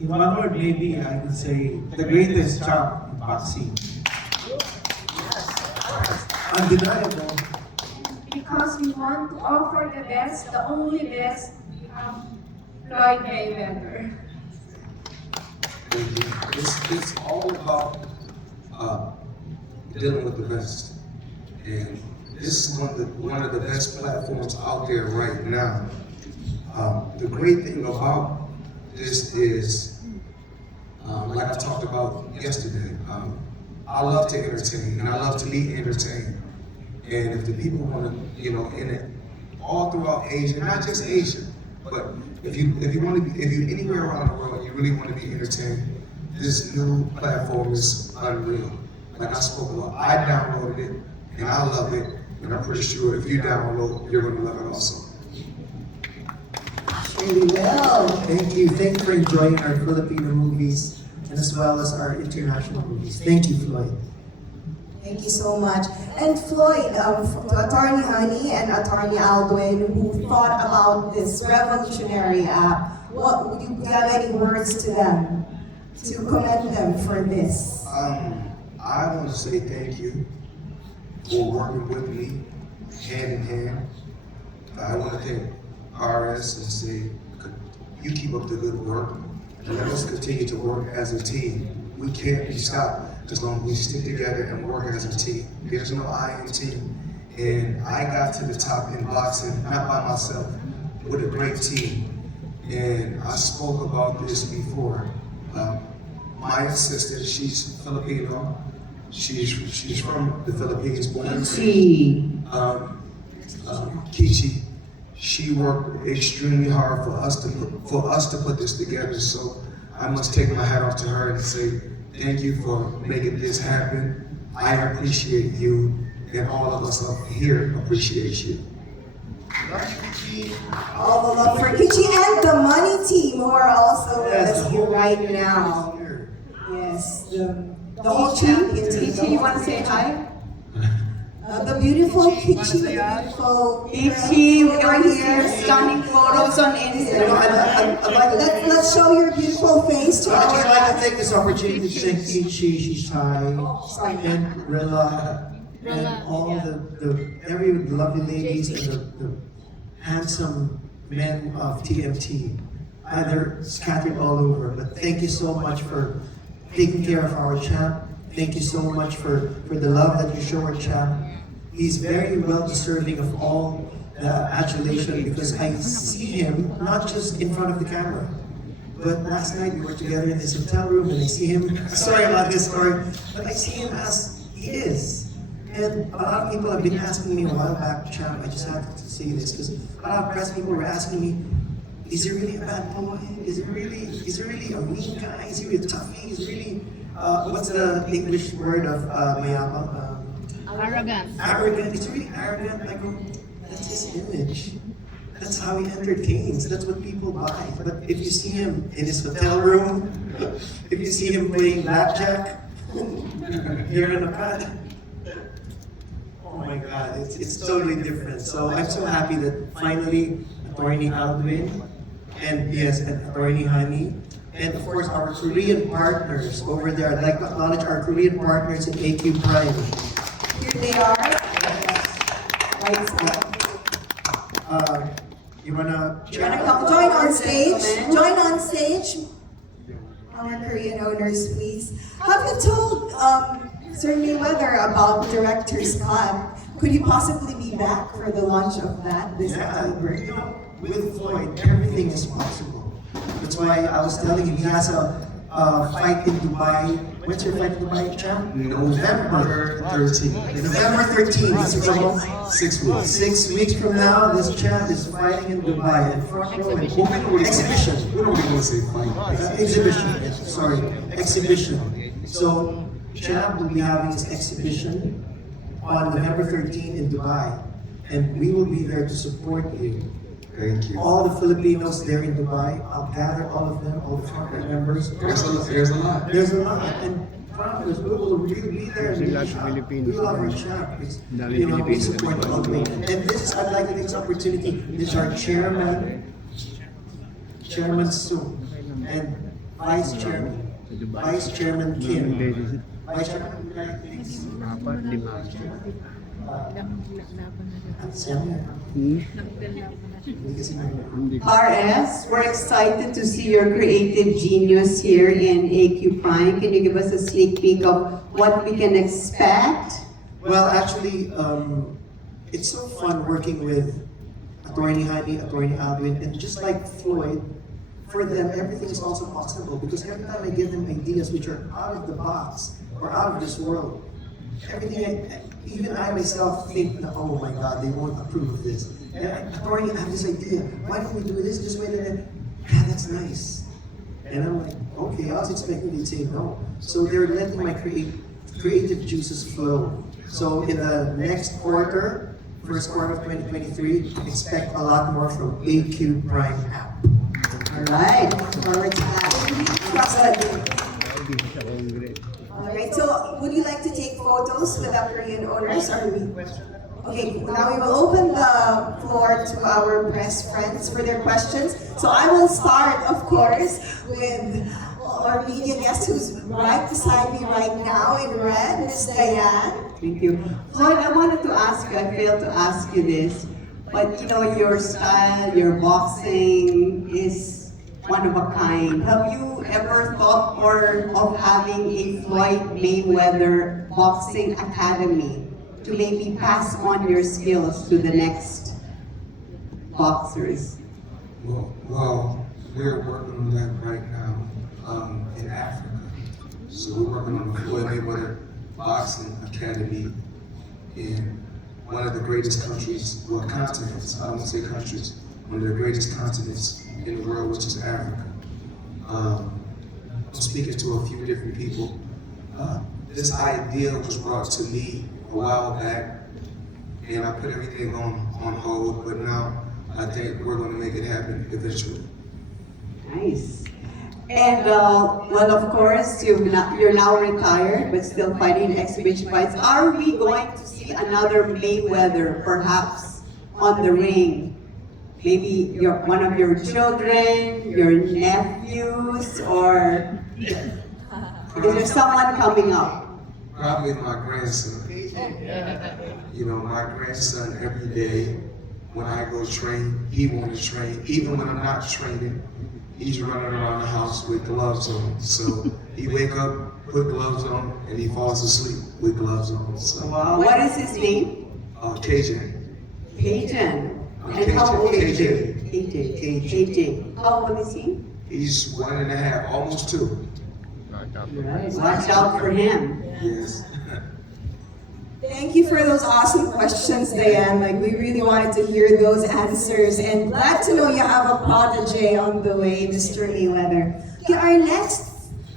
In one word, maybe I would say the greatest champ in boxing. Undeniable. Because we want to offer the best, the only best, Floyd Mayweather. It's all about dealing with the best. And this is one of the best platforms out there right now. The great thing about this is, like I talked about yesterday, I love to entertain and I love to be entertained. And if the people want to, in it, all throughout Asia, not just Asia, but if you anywhere around the world, you really want to be entertained, this new platform is unreal. Like I spoke about, I downloaded it and I love it, and I'm pretty sure if you download, you're going to love it also. Really well. Thank you. Thank you for enjoying our Filipino movies and as well as our international movies. Thank you, Floyd. Thank you so much. And Floyd, to Attorney Honey and Attorney Aldwin, who thought about this revolutionary app, what would you have any words to them to commend them for this? I want to say thank you for working with me hand in hand. I want to thank RS and say, you keep up the good work and let us continue to work as a team. We can't be stopped as long as we stick together and work as a team. There's no I in team. And I got to the top in boxing, not by myself, with a great team. And I spoke about this before. My assistant, she's Filipino. She's from the Philippines, born and raised. Kichi. She worked extremely hard for us to put this together. So I must take my hat off to her and say thank you for making this happen. I appreciate you, and all of us up here appreciate you. All the love for Kichi and the Money team, who are also with us here right now. Yes, the whole champion team. Kichi, you want to say hi? The beautiful Kichi, the beautiful Kichi, we are here, stunning photos on Instagram. Let's show your beautiful face to I'd just like our to take this opportunity to thank Ichi, Shishai, and Rilla, and all the very lovely ladies and the handsome men of TMT. They're scattered all over, but thank you so much for taking care of our champ. Thank you so much for the love that you show our champ. He's very well deserving of all the adulation because I see him not just in front of the camera, but last night we were together in this hotel room and I see him, sorry about this story, but I see him as he is. And a lot of people have been asking me a while back, champ, I just had to say this because a lot of press people were asking me, is he really a bad boy? Is he really a mean guy? Is he really a toughie? Is he really, what's the English word of mayabang? Arrogant. Arrogant. He's really arrogant. I go, that's his image. That's how he entertains. That's what people buy. But if you see him in his hotel room, if you see him playing blackjack here in the pad, oh my God, it's totally different. So I'm so happy that finally Attorney Aldwin and Attorney Honey, and of course our Korean partners over there. I'd like to acknowledge our Korean partners in AQ Prime. here they are. Right side. You wanna Come join on stage. Join on stage. Our Korean owners, please. Have you told Sir Mayweather about Director's Cut? Could you possibly be back for the launch of that this October? You know, with Floyd, everything is possible. That's why I was telling him he has a fight in Dubai. When's your fight in Dubai, champ? November 13th. November 13th. This is about 6 weeks. 6 weeks from now, this champ is fighting in Dubai. And front row and exhibition. We don't even want to say fight. Exhibition. Sorry, exhibition. So, champ will be having his exhibition on November 13th in Dubai. And we will be there to support you. Thank you. All the Filipinos there in Dubai, I'll gather all of them, all the front row members. There's a lot. There's a lot. And promise, we will really be there. Kasi lahat ng Pilipino. We love our champ. Daming We Pilipino support na all the way. And this is, I'd like to take this opportunity. This is our chairman, Chairman Su. And Vice Chairman. Vice Chairman Kim. Vice Chairman, thanks. Apat, lima. At Sam. Hindi kasi may- RS, we're excited to see your creative genius here in AQ Prime. Can you give us a sneak peek of what we can expect? Well, actually, it's so fun working with Attorney Hani, Attorney Alvin, and just like Floyd, for them, everything is also possible because every time I give them ideas which are out of the box or out of this world, even I myself think, oh my God, they won't approve of this. And Attorney, I have this idea. Why don't we do this way? And that's nice. And I'm like, okay, I was expecting they'd say no. So they're letting my creative juices flow. So in the next quarter, first quarter of 2023, expect a lot more from AQ Prime app. All right, forward to that. Alright, so would you like to take photos with our Korean owners or we? Okay, now we will open the floor to our press friends for their questions. So I will start, of course, with our media guest who's right beside me right now in red, Miss Diane. Thank you. Floyd, I wanted to ask you, I failed to ask you this, but you know, your style, your boxing is one of a kind. Have you ever thought of having a Floyd Mayweather boxing academy to maybe pass on your skills to the next boxers? Well, we're working on that right now in Africa. So we're working on the Floyd Mayweather Boxing Academy in one of the greatest countries, well, continents, I won't say countries, one of the greatest continents in the world, which is Africa. I'm speaking to a few different people. This idea was brought to me a while back, and I put everything on hold, but now I think we're going to make it happen eventually. Nice. And well, of course, you're now retired, but still fighting exhibition fights. Are we going to see another Mayweather, perhaps, on the ring? Maybe one of your children, your nephews, or is there someone coming up? Probably my grandson. You know, my grandson every day when I go train, he wants to train. Even when I'm not training, he's running around the house with gloves on. So he wake up, put gloves on, and he falls asleep with gloves on. So, Wow. What is his name? Cajun. Cajun. And how old is he? KJ. KJ. How old is he? He's 1.5, almost 2. Right. Watch out for him. Yes. Thank you for those awesome questions, Diane. Like, we really wanted to hear those answers, and glad to know you have a protege on the way, Mr. Mayweather. Okay, our next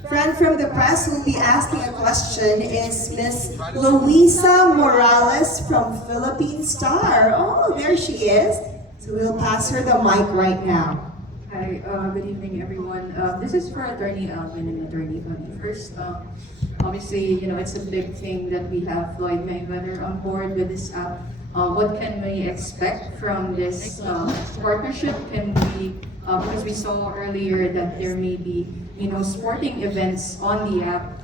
friend from the press who will be asking a question is Miss Luisa Morales from Philippine Star. Oh, there she is. So we'll pass her the mic right now. Hi, good evening, everyone. This is for Attorney Alvin and Attorney Honey. First, obviously, you know, it's a big thing that we have Floyd Mayweather on board with this app. What can we expect from this partnership? Can we, because we saw earlier that there may be, you know, sporting events on the app.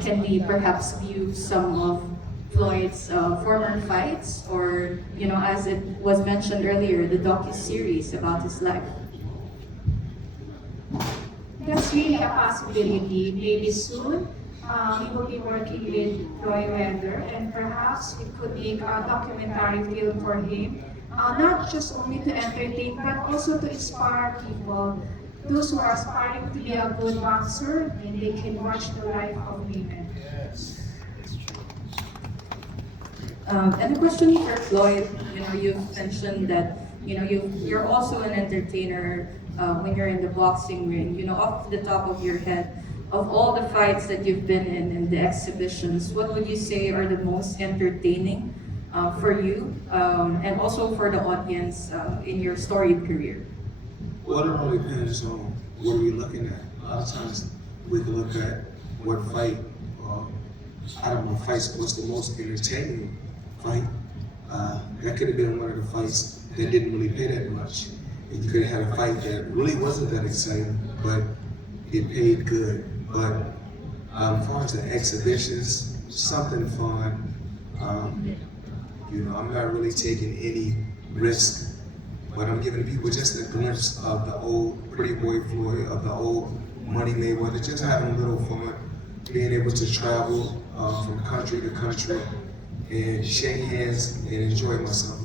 Can we perhaps view some of Floyd's former fights, or, you know, as it was mentioned earlier, the docu-series about his life? That's really a possibility. Maybe soon, we will be working with Floyd Mayweather, and perhaps we could make a documentary film for him, not just only to entertain, but also to inspire people. Those who are aspiring to be a good boxer, and they can watch the life of women. And a question for Floyd. You know, you've mentioned that, you know, you're also an entertainer when you're in the boxing ring. You know, off the top of your head, of all the fights that you've been in and the exhibitions, what would you say are the most entertaining for you and also for the audience in your storied career? Well, it really depends on what we're looking at. A lot of times we can look at what fight, out of my fights, was the most entertaining fight. That could have been one of the fights that didn't really pay that much. And you could have had a fight that really wasn't that exciting, but get paid good. But as far as the exhibitions, something fun. I'm not really taking any risk, but I'm giving people just a glimpse of the old Pretty Boy Floyd, of the old Money Mayweather, just having a little fun, being able to travel from country to country and shake hands and enjoy myself.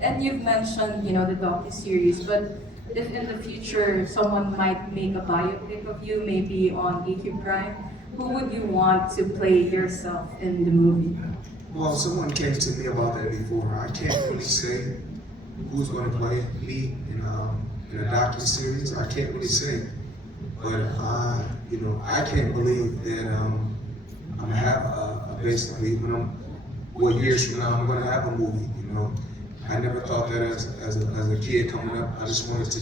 And you've mentioned, the docu-series, but if in the future someone might make a biopic of you, maybe on AQ Prime, who would you want to play yourself in the movie? Well, someone came to me about that before. I can't really say who's going to play me in a docu-series. I can't really say. But I can't believe that I'm gonna have basically years from now I'm gonna have a movie. I never thought that as a kid coming up. I just wanted to.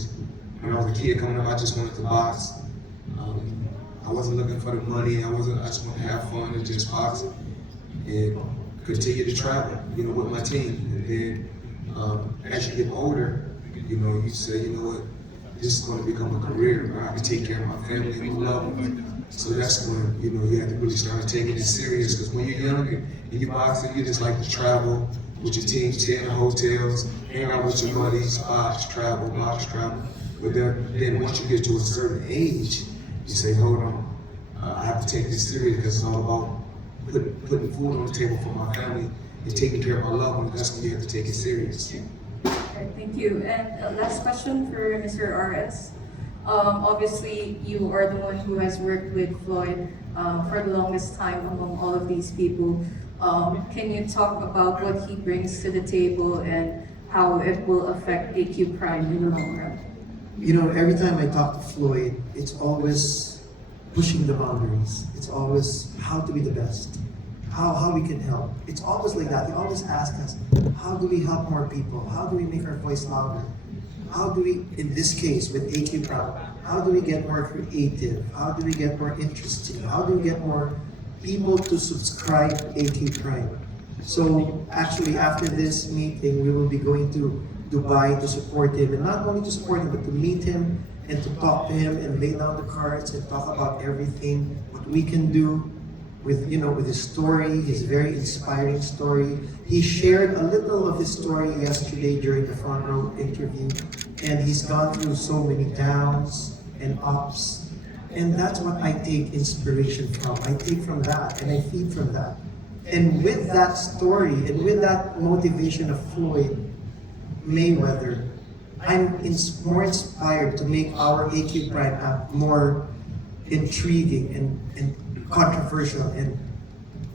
When I was a kid coming up, I just wanted to box. I wasn't looking for the money. I just wanted to have fun and just box and continue to travel. With my team. And then as you get older, you say, what. This is going to become a career where I can take care of my family and love them. So that's when, you have to really start taking it serious. Because when you're younger and you're boxing, you just like to travel with your team, stay in hotels, hang out with your buddies, box, travel. But then once you get to a certain age, you say, hold on, I have to take this serious because it's all about putting food on the table for my family and taking care of my loved ones. That's when you have to take it serious. Right, thank you. And last question for Mr. RS. Obviously, you are the one who has worked with Floyd for the longest time among all of these people. Can you talk about what he brings to the table and how it will affect AQ Prime in the long run? Every time I talk to Floyd, it's always pushing the boundaries. It's always how to be the best. How we can help. It's always like that. They always ask us, how do we help more people? How do we make our voice louder? How do we, in this case with AQ Prime, how do we get more creative? How do we get more interesting? How do we get more people to subscribe to AQ Prime? So actually after this meeting, we will be going to Dubai to support him, and not only to support him, but to meet him and to talk to him and lay down the cards and talk about everything, what we can do with his story, his very inspiring story. He shared a little of his story yesterday during the front row interview, and he's gone through so many downs and ups, and that's what I take inspiration from. I take from that and I feed from that. And with that story and with that motivation of Floyd Mayweather, I'm more inspired to make our AQ Prime app more intriguing and controversial and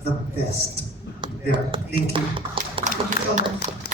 the best. There. Thank you. Thank you so much.